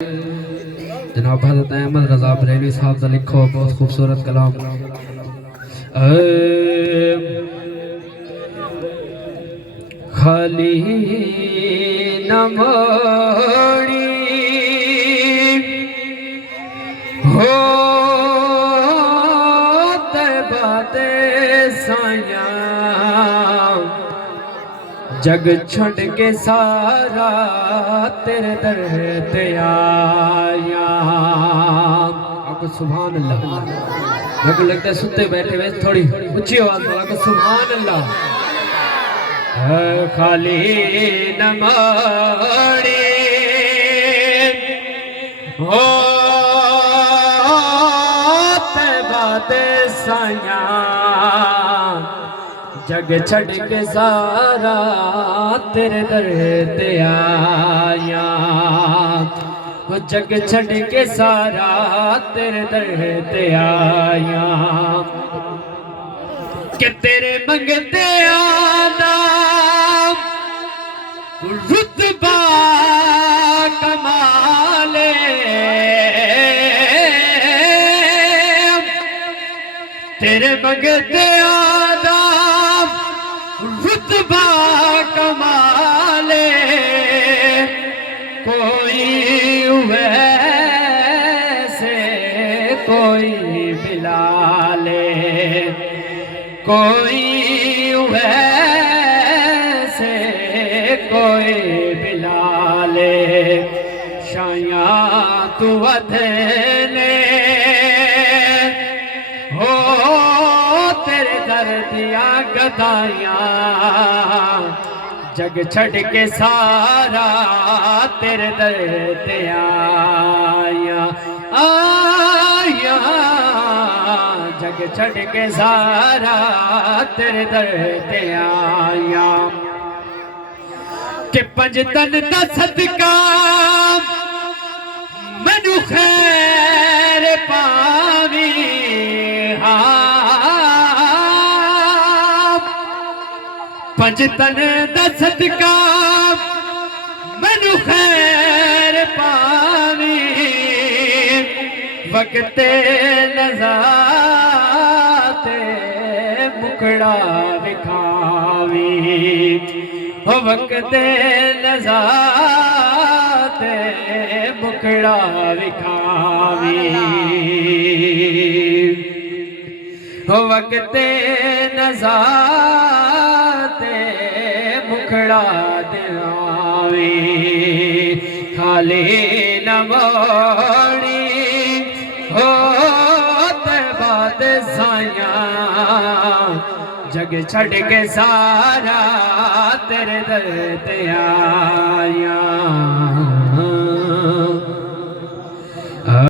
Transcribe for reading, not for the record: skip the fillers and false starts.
جناب حضرت احمد رضا بریلوی صاحب کا لکھو بہت خوبصورت کلام خالی نہ موڑی ہو طیبہ دے سایاں جگ چھڑ کے سارا تیرے در تے آیا آپ کو سبحان اللہ میں کو لگتا ہے ستے بیٹھے ہوئے تھوڑی اچھی آواز میں آپ کو سبحان اللہ خالی نہ موڑی ہو طیبہ دے سایاں جگ چھڑ کے سارا تیرے در تے آیا وہ جگ چھڑ کے سارا تیرے در تے آیا کہ تیرے منگتے آنا رتبہ کمالے تیرے منگتے آنا رتبہ کمالے کوئی ویسے کوئی بلالے کوئی ویسے کوئی بلالے شایاں تو ادھنے ہو تیرے در دیا گدائیاں جگ چھڑ کے سارا تیرے در تے آیا آیا جگ چھڑ کے سارا تیرے در تے آیا کہ پنجتن دا صدقہ منو خیر پاوی پنجتن دا صدقہ منو خیر پاوی وقت نزات مکڑا وکھاوی وقت نزات مکڑا وکھاوی وقت نزات مکھڑا دیاوی خالی نہ موڑی ہو طیبہ دے سایاں جگ چھڑ کے سارا تیرے در تے آیا